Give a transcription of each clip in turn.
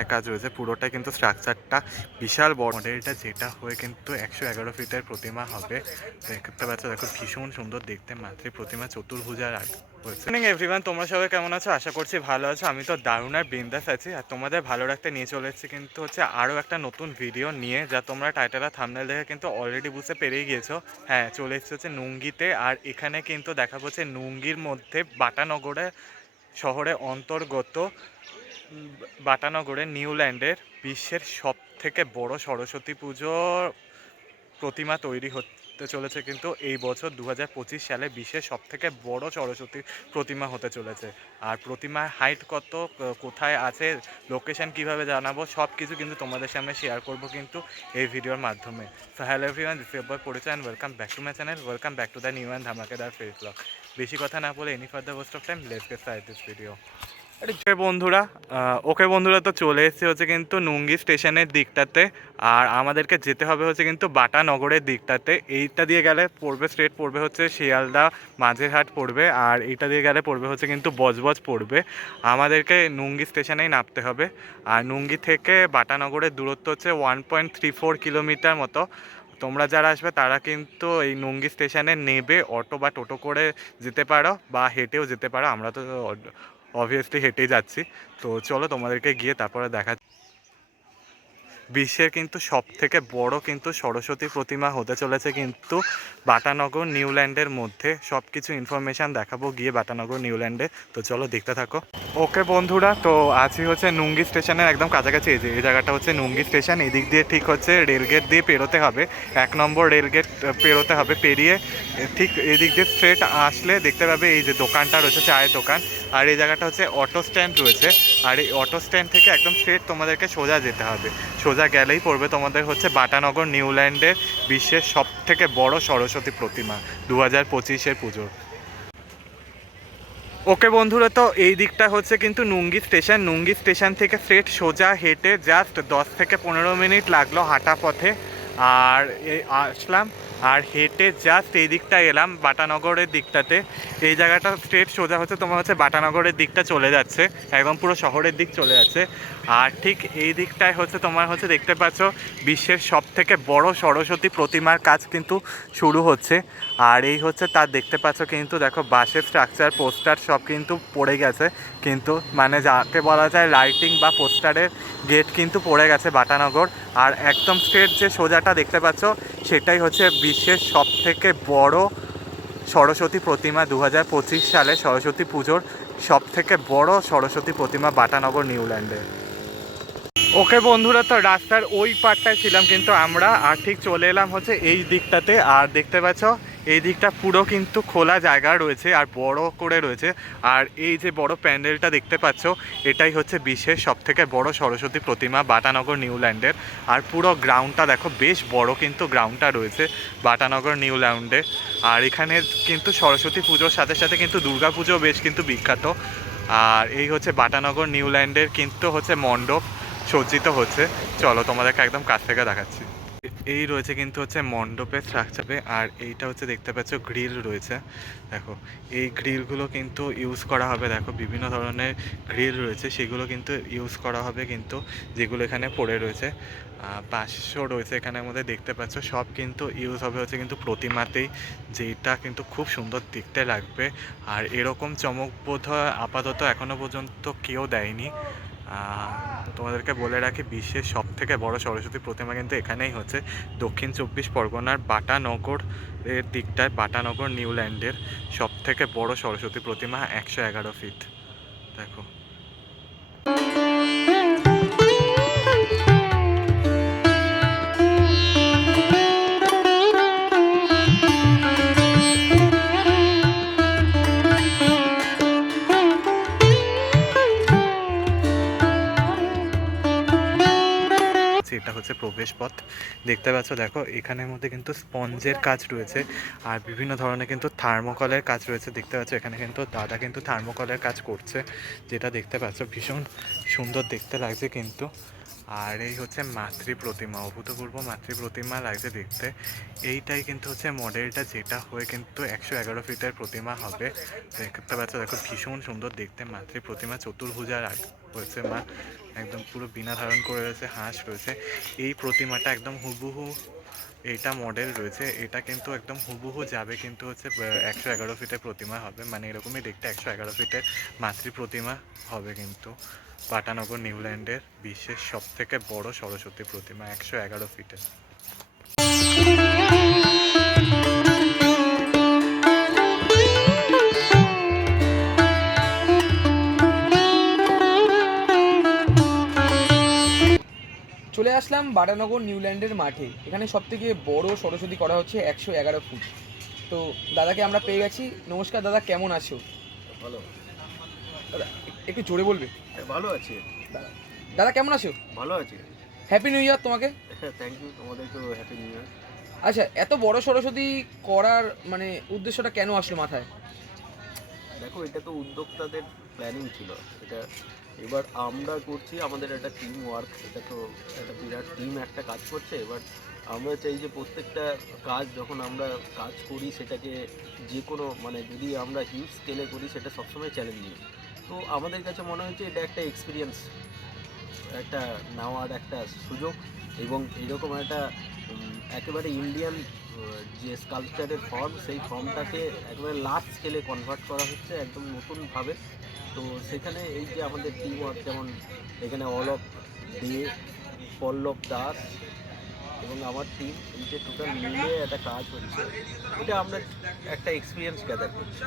পায়ে কাজ রয়েছে পুরোটা কিন্তু স্ট্রাকচারটা বিশাল বড়। মডেলটা যেটা হয়ে কিন্তু একশো এগারো ফিটের প্রতিমা হবে। দেখতে পাচ্ছ, দেখো ভীষণ সুন্দর দেখতে, মাতৃ প্রতিমা চতুর্ভুজার হয়েছে। এভরিওয়ান তোমরা সবাই কেমন আছো? আশা করছি ভালো আছো। আমি তো দারুণ আর বিন্দাস আছি। আর তোমাদের ভালো রাখতে নিয়ে চলে এসেছি কিন্তু হচ্ছে আরও একটা নতুন ভিডিও নিয়ে, যা তোমরা টাইটেল আর থামনেল দেখে কিন্তু অলরেডি বুঝতে পেরেই গিয়েছো। হ্যাঁ চলে এসেছি হচ্ছে নুঙ্গিতে। আর এখানে কিন্তু দেখা হচ্ছে নুঙ্গির মধ্যে বাটানগরে শহরে অন্তর্গত বাটানগরের নিউল্যান্ডের বিশ্বের সব থেকে বড় সরস্বতী পুজোর প্রতিমা তৈরি হতে চলেছে কিন্তু এই বছর দু হাজার পঁচিশ সালে বিশ্বের সব থেকে বড় সরস্বতী প্রতিমা হতে চলেছে। আর প্রতিমার হাইট কত কোথায় আছে লোকেশন কীভাবে জানাব সব কিছু কিন্তু তোমাদের সামনে শেয়ার করব কিন্তু এই ভিডিওর মাধ্যমে। So hello everyone this boy and welcome back to my channel welcome back to the new and ধামাকেদার face বেশি কথা না বলে any further waste of time let's get start this video okay বন্ধুরা ওকে বন্ধুরা তো চলে এসেছে হচ্ছে কিন্তু নুঙ্গি স্টেশনের দিকটাতে, আর আমাদেরকে যেতে হবে হচ্ছে কিন্তু বাটা নগরের দিকটাতে। এইটা দিয়ে গেলে পড়বে স্ট্রেট পড়বে হচ্ছে শিয়ালদা, মাঝেরহাট পড়বে, আর এইটা দিয়ে গেলে পড়বে হচ্ছে কিন্তু বজবজ পড়বে। আমাদেরকে নুঙ্গি স্টেশনেই নামতে হবে। আর নুঙ্গি থেকে বাটানগরের দূরত্ব হচ্ছে one point three four kilometre মতো। তোমরা যারা আসবে তারা কিন্তু এই নুঙ্গি স্টেশনে নেবে, অটো বা টোটো করে যেতে পারো বা হেঁটেও যেতে পারো। আমরা তো অবভিয়াসলি হেঁটেই যাচ্ছি। তো চলো তোমাদেরকে গিয়ে তারপরে দেখা বিশ্বের কিন্তু সব থেকে বড় কিন্তু সরস্বতী প্রতিমা হতে চলেছে কিন্তু বাটানগর, নিউল্যান্ডের মধ্যে। সব কিছু ইনফরমেশান দেখাবো গিয়ে বাটানগর, নিউল্যান্ডে। তো চলো দেখতে থাকো। ওকে বন্ধুরা, তো আছি হচ্ছে নুঙ্গি স্টেশনের একদম কাছাকাছি। এই এই জায়গাটা হচ্ছে নুঙ্গি স্টেশন। এদিক দিয়ে ঠিক হচ্ছে রেলগেট দিয়ে পেরোতে হবে। এক নম্বর রেলগেট পেরোতে হবে পেরিয়ে। ঠিক এদিক দিয়ে স্ট্রেট আসলে দেখতে পাবে এই যে দোকানটা রয়েছে, চায়ের দোকান। আর এই জায়গাটা হচ্ছে অটো স্ট্যান্ড রয়েছে। আর এই অটো স্ট্যান্ড থেকে একদম স্ট্রেট তোমাদেরকে সোজা যেতে হবে। সোজা গেলেই পড়বে তোমাদের হচ্ছে বাটানগর নিউল্যান্ডের বিশ্বের সব থেকে বড় সরস্বতী প্রতিমা দু হাজার পঁচিশের পুজোর ওকে বন্ধুরা, তো এই দিকটা হচ্ছে কিন্তু নুঙ্গি স্টেশন। নুঙ্গি স্টেশন থেকে স্ট্রেট সোজা হেঁটে জাস্ট দশ থেকে পনেরো মিনিট লাগল হাঁটা পথে। আর আসলাম, আর হেঁটে জাস্ট এই দিকটা এলাম, বাটানগরের দিকটাতে। এই জায়গাটা স্ট্রেট সোজা হচ্ছে, তোমার হচ্ছে বাটানগরের দিকটা চলে যাচ্ছে, একদম পুরো শহরের দিক চলে যাচ্ছে। আর ঠিক এই দিকটায় হচ্ছে, তোমার হচ্ছে দেখতে পাচ্ছ, বিশ্বের সব থেকে বড় সরস্বতী প্রতিমার কাজ কিন্তু শুরু হচ্ছে। আর এই হচ্ছে তার দেখতে পাচ্ছ কিন্তু, দেখো বাসের স্ট্রাকচার পোস্টার সব কিন্তু পড়ে গেছে। কিন্তু মানে যাকে বলা যায় লাইটিং বা পোস্টারের গেট কিন্তু পড়ে গেছে বাটানগর। আর একদম স্ট্রেট যে সোজাটা দেখতে পাচ্ছ, সেটাই হচ্ছে বিশ্বের সব থেকে বড় সরস্বতী প্রতিমা দু হাজার পঁচিশ সালে সরস্বতী পুজোর সব থেকে বড় সরস্বতী প্রতিমা বাটানগর, নিউল্যান্ডে। ওকে বন্ধুরা, তো রাস্তার ওই পার্টটায় ছিলাম কিন্তু আমরা, আর ঠিক চলে এলাম হচ্ছে এই দিকটাতে। আর দেখতে পাচ্ছ এই দিকটা পুরো কিন্তু খোলা জায়গা রয়েছে আর বড় করে রয়েছে। আর এই যে বড় প্যান্ডেলটা দেখতে পাচ্ছ, এটাই হচ্ছে বিশ্বের সব থেকে বড় সরস্বতী প্রতিমা বাটানগর নিউল্যান্ডের আর পুরো গ্রাউন্ডটা দেখো, বেশ বড় কিন্তু গ্রাউন্ডটা রয়েছে বাটানগর নিউল্যান্ডে আর এখানে কিন্তু সরস্বতী পুজোর সাথে সাথে কিন্তু দুর্গা পুজো বেশ কিন্তু বিখ্যাত। আর এই হচ্ছে বাটানগর নিউল্যান্ডের কিন্তু হচ্ছে মণ্ডপ সজ্জিত হচ্ছে। চলো তোমাদেরকে একদম কাছ থেকে দেখাচ্ছি। এই রয়েছে কিন্তু হচ্ছে মণ্ডপের স্ট্রাকচারে, আর এইটা হচ্ছে দেখতে পাচ্ছ গ্রিল রয়েছে। দেখো, এই গ্রিলগুলো কিন্তু ইউজ করা হবে, দেখো, বিভিন্ন ধরনের গ্রিল রয়েছে, সেগুলো কিন্তু ইউজ করা হবে কিন্তু যেগুলো এখানে পড়ে রয়েছে। পাঁচশো রয়েছে এখানের মধ্যে দেখতে পাচ্ছ, সব কিন্তু ইউজ হবে হচ্ছে কিন্তু প্রতিমাতেই, যেটা কিন্তু খুব সুন্দর দেখতে লাগবে। আর এরকম চমক বোধ আপাতত এখনও পর্যন্ত কেউ দেয়নি। তোমাদেরকে বলে রাখি, বিশ্বের সব থেকে বড় সরস্বতী প্রতিমা কিন্তু এখানেই হচ্ছে। দক্ষিণ চব্বিশ পরগনার বাটানগর এর দিকটায়, বাটানগর নিউল্যান্ডের সব থেকে বড় সরস্বতী প্রতিমা একশো এগারো ফিট। দেখো। এটা হচ্ছে প্রবেশ পথ দেখতে পাচ্ছ, দেখো, এখানের মধ্যে কিন্তু স্পঞ্জের কাজ রয়েছে আর বিভিন্ন ধরনের কিন্তু থার্মোকলের কাজ রয়েছে। দেখতে পাচ্ছ, এখানে কিন্তু দাদা কিন্তু থার্মোকলের কাজ করছে, যেটা দেখতে পাচ্ছ, ভীষণ সুন্দর দেখতে লাগছে কিন্তু। আর এই হচ্ছে মাতৃ প্রতিমা, অভূতপূর্ব মাতৃ প্রতিমা লাগছে দেখতে। এইটাই কিন্তু হচ্ছে মডেলটা, যেটা হয়ে কিন্তু একশো এগারো ফিটের প্রতিমা হবে। দেখতে পাচ্ছ, দেখো ভীষণ সুন্দর দেখতে, মাতৃ প্রতিমা চতুর্ভুজার আগ হয়েছে মা। একদম পুরো বিনা ধারণ করে রয়েছে, হাঁস রয়েছে। এই প্রতিমাটা একদম হুবহু এইটা মডেল রয়েছে, এটা কিন্তু একদম হুবহু যাবে কিন্তু হচ্ছে একশো এগারো ফিটের প্রতিমা হবে। মানে এরকমই দেখতে একশো এগারো ফিটের মাতৃ প্রতিমা হবে কিন্তু। পাটানগর নিউল্যান্ডের বিশ্বের সব থেকে বড় সরস্বতী প্রতিমা একশো এগারো ফিটের চলে আসলাম বাটানগর নিউল্যান্ডের মাঠে। এখানে সব থেকে বড় সরস্বতী করা হচ্ছে একশো এগারো ফুট। তো দাদাকে আমরা পেয়ে গেছি। নমস্কার দাদা কেমন আছো? ভালো। দাদা একটু জোরে বলবে? ভালো আছি। দাদা দাদা কেমন আছো? ভালো আছি। হ্যাপি নিউ ইয়ার তোমাকে। থ্যাংক ইউ তোমাদেরকেও হ্যাপি নিউ ইয়ার আচ্ছা এত বড় সরস্বতী করার মানে উদ্দেশ্যটা কেন আসলো মাথায়? দেখো এটা তো উদ্যোক্তাদের প্ল্যানিং ছিল। এটা এবার আমরা করছি আমাদের একটা টিম ওয়ার্ক এটা তো একটা বিরাট টিম একটা কাজ করছে। এবার আমরা চাই যে প্রত্যেকটা কাজ যখন আমরা কাজ করি সেটাকে যে কোনো মানে যদি আমরা হিউজ স্কেলে করি সেটা সবসময় চ্যালেঞ্জিং তো আমাদের কাছে মনে হচ্ছে এটা একটা এক্সপিরিয়েন্স একটা নেওয়ার একটা সুযোগ এবং এরকম একটা একেবারে ইন্ডিয়ান যে স্কাল্পচারের ফর্ম সেই ফর্মটাকে একেবারে লার্জ স্কেলে কনভার্ট করা হচ্ছে একদম নতুনভাবে। তো সেখানে এই যে আমাদের টিম ওয়ার্ক যেমন এখানে all of they, Pallab Das এবং আমার টিম এই যে টোটাল মিলিয়ে একটা কাজ হচ্ছে, এটা আমরা একটা এক্সপিরিয়েন্স গ্যাদার করছি।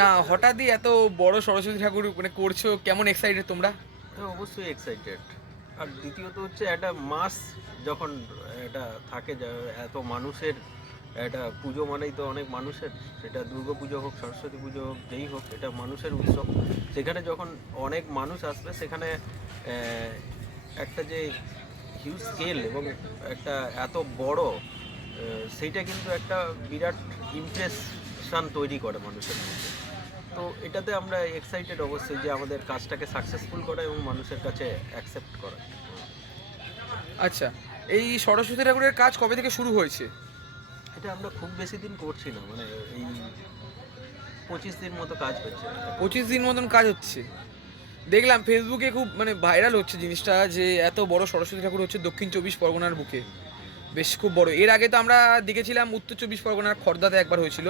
না, হঠাৎই এত বড় সরস্বতী ঠাকুর মানে করছ, কেমন এক্সাইটেড তোমরা? হ্যাঁ অবশ্যই এক্সাইটেড আর দ্বিতীয়ত হচ্ছে একটা মাস যখন এটা থাকে এত মানুষের, একটা পুজো মানেই তো অনেক মানুষের, সেটা দুর্গা পুজো হোক, সরস্বতী পুজো হোক, যেই হোক, এটা মানুষের উৎসব। সেখানে যখন অনেক মানুষ আসবে, সেখানে একটা যে হিউজ স্কেল এবং একটা এত বড় সেইটা কিন্তু একটা বিরাট ইমপ্রেশন তৈরি করে মানুষের মধ্যে। তো এটাতে আমরা এক্সাইটেড অবশ্যই যে আমাদের কাজটাকে সাকসেসফুল করা এবং মানুষের কাছে অ্যাকসেপ্ট করা। আচ্ছা এই সরস্বতী ঠাকুরের কাজ কবে থেকে শুরু হয়েছে? এটা আমরা খুব বেশি দিন করছি না মানে এই পঁচিশ দিন মতো কাজ হচ্ছে। পঁচিশ দিন মতন কাজ হচ্ছে। দেখলাম ফেসবুকে খুব মানে ভাইরাল হচ্ছে জিনিসটা যে এত বড় সরস্বতী ঠাকুর হচ্ছে দক্ষিণ চব্বিশ পরগনার বুকে। বেশ খুব বড়। এর আগে তো আমরা দেখেছিলাম উত্তর চব্বিশ পরগনার খর্দাতে একবার হয়েছিল।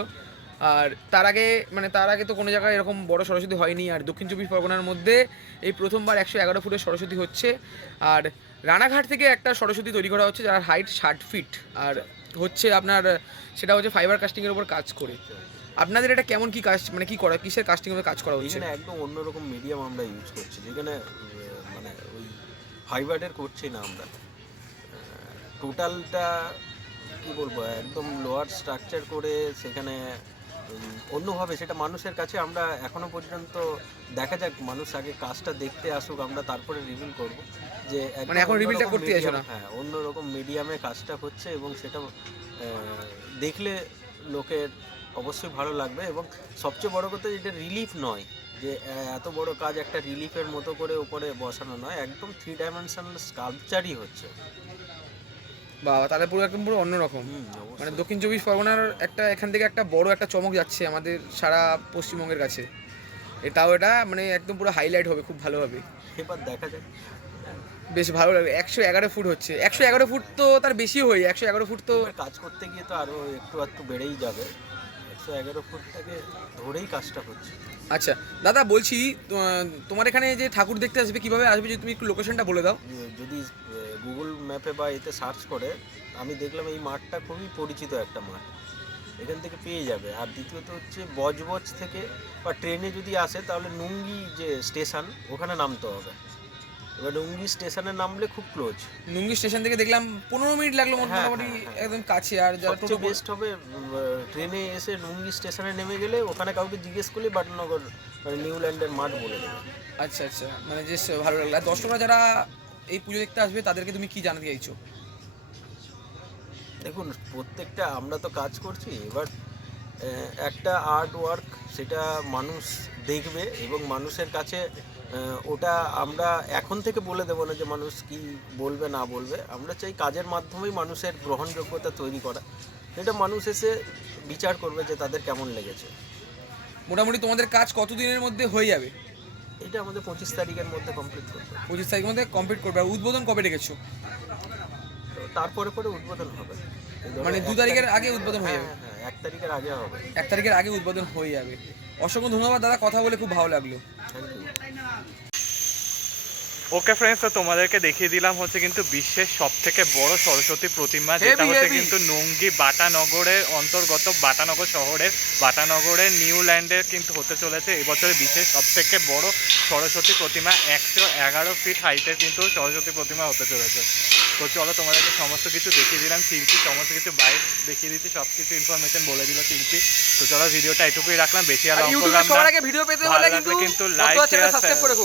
আর তার আগে মানে তার আগে তো কোনো জায়গায় এরকম বড় সরস্বতী হয়নি। আর দক্ষিণ চব্বিশ পরগনার মধ্যে এই প্রথমবার একশো এগারো ফুটের সরস্বতী হচ্ছে। আর রানাঘাট থেকে একটা সরস্বতী তৈরি করা হচ্ছে যার হাইট ষাট ফিট আর হচ্ছে আপনার সেটা হচ্ছে ফাইবার কাস্টিংয়ের উপর কাজ করে। আপনাদের এটা কেমন কি কাজ মানে কি করা কিসের কাস্টিং এর কাজ করা হচ্ছে? একদম অন্যরকম মিডিয়াম আমরা ইউজ করছি যেখানে মানে ওই ফাইবারের করছি না আমরা। টোটালটা কি বলব একদম লোয়ার স্ট্রাকচার করে সেখানে অন্যভাবে সেটা মানুষের কাছে আমরা এখনও পর্যন্ত দেখা যাক মানুষ আগে কাজটা দেখতে আসুক আমরা তারপরে রিভিল করব যে মানে এখন reveal টা অন্যরকম করতে চাইছো না? হ্যাঁ অন্যরকম মিডিয়ামে কাজটা হচ্ছে এবং সেটা দেখলে লোকের অবশ্যই ভালো লাগবে এবং সবচেয়ে বড় কথা এটা রিলিফ নয় যে এত বড় কাজ একটা রিলিফের মতো করে উপরে বসানো নয় একদম থ্রি ডাইমেনশনাল স্কাল্পচারই হচ্ছে বাবা তাহলে পুরো একদম পুরো অন্যরকম মানে দক্ষিণ চব্বিশ পরগনার একটা এখান থেকে একটা বড় একটা চমক যাচ্ছে আমাদের সারা পশ্চিমবঙ্গের কাছে। এটাও এটা মানে একদম পুরো হাইলাইট হবে খুব ভালো হবে। এবার দেখা যাক। বেশ ভালো লাগবে একশো এগারো ফুট হচ্ছে। একশো এগারো ফুট তো তার বেশি হয়ে একশো এগারো ফুট তো কাজ করতে গিয়ে তো আরও একটু একটু বেড়েই যাবে। একশো এগারো ফুটটাকে ধরেই কাজটা হচ্ছে আচ্ছা দাদা বলছি তোমার এখানে যে ঠাকুর দেখতে আসবে কীভাবে আসবে যদি তুমি একটু লোকেশনটা বলে দাও? যদি গুগল ম্যাপে বা এতে সার্চ করে আমি দেখলাম এই মাঠটা খুবই পরিচিত একটা মাঠ। এখান থেকে পেয়ে যাবে। আর দ্বিতীয়ত হচ্ছে বজবজ থেকে বা ট্রেনে যদি আসে তাহলে নুঙ্গি যে স্টেশন ওখানে নামতে হবে। এবার নুঙ্গি স্টেশনে নামলে খুব ক্লোজ নুঙ্গি স্টেশন থেকে দেখলাম পনেরো মিনিট লাগল হ্যাঁ, মোটামুটি হ্যাঁ, হ্যাঁ। একদম কাছে আর সবচেয়ে বেস্ট হবে ট্রেনে এসে নুঙ্গি স্টেশনে নেমে গেলে ওখানে কাউকে জিজ্ঞেস করলে বাটনগর মানে নিউল্যান্ডের মাঠ বলে দেবে। আচ্ছা আচ্ছা। মানে যে ভালো লাগল। আর দর্শকরা যারা এই পুজো দেখতে আসবে তাদেরকে তুমি কি জানাতে চাইছো? দেখুন প্রত্যেকটা আমরা তো কাজ করছি এবার একটা আর্ট ওয়ার্ক সেটা মানুষ দেখবে এবং মানুষের কাছে ওটা আমরা এখন থেকে বলে দেবো না যে মানুষ কি বলবে না বলবে। আমরা চাই কাজের মাধ্যমেই মানুষের গ্রহণযোগ্যতা তৈরি করা। এটা মানুষ এসে বিচার করবে যে তাদের কেমন লেগেছে। মোটামুটি তোমাদের কাজ কতদিনের মধ্যে হয়ে যাবে? এটা আমাদের পঁচিশ তারিখের মধ্যে কমপ্লিট করবে পঁচিশ তারিখের মধ্যে কমপ্লিট করবে। আর উদ্বোধন কবে রেখেছো তারপরে পরে উদ্বোধন হবে। মানে দু তারিখের আগে উদ্বোধন হয়ে যাবে? হ্যাঁ, হ্যাঁ, এক তারিখের আগে হবে। এক তারিখের আগে উদ্বোধন হয়ে যাবে। অসংখ্য ধন্যবাদ দাদা। কথা বলে খুব ভালো লাগল। ওকে ফ্রেন্ডস তো তোমাদেরকে দেখিয়ে দিলাম হচ্ছে কিন্তু বিশ্বের সব থেকে বড় সরস্বতী প্রতিমা যেটা হচ্ছে কিন্তু নঙ্গি বাটানগরের অন্তর্গত বাটানগর শহরের বাটানগরের নিউ ল্যান্ডের কিন্তু হতে চলেছে। এবছরে বিশ্বের সব থেকে বড় সরস্বতী প্রতিমা একশো এগারো ফিট হাইটের কিন্তু সরস্বতী প্রতিমা হতে চলেছে। তো চলো তোমাদেরকে সমস্ত কিছু দেখিয়ে দিলাম। শিল্পী সমস্ত কিছু বাইক দেখিয়ে দিচ্ছি সব কিছু ইনফরমেশন বলে দিল শিল্পী। তো চলো ভিডিওটা এটুকুই রাখলাম বেশি আর করলাম না। কিন্তু লাইক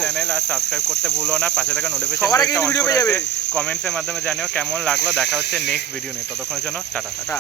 চ্যানেল আর সাবস্ক্রাইব করতে ভুলো না। পাশে থাকা নোটিফিকেশন সবার আগে ভিডিও পেয়ে যাবে। কমেন্টসের মাধ্যমে জানিও কেমন লাগল। দেখা হচ্ছে নেক্সট ভিডিও নিয়ে। ততক্ষণের জন্য টাটা। টাটা।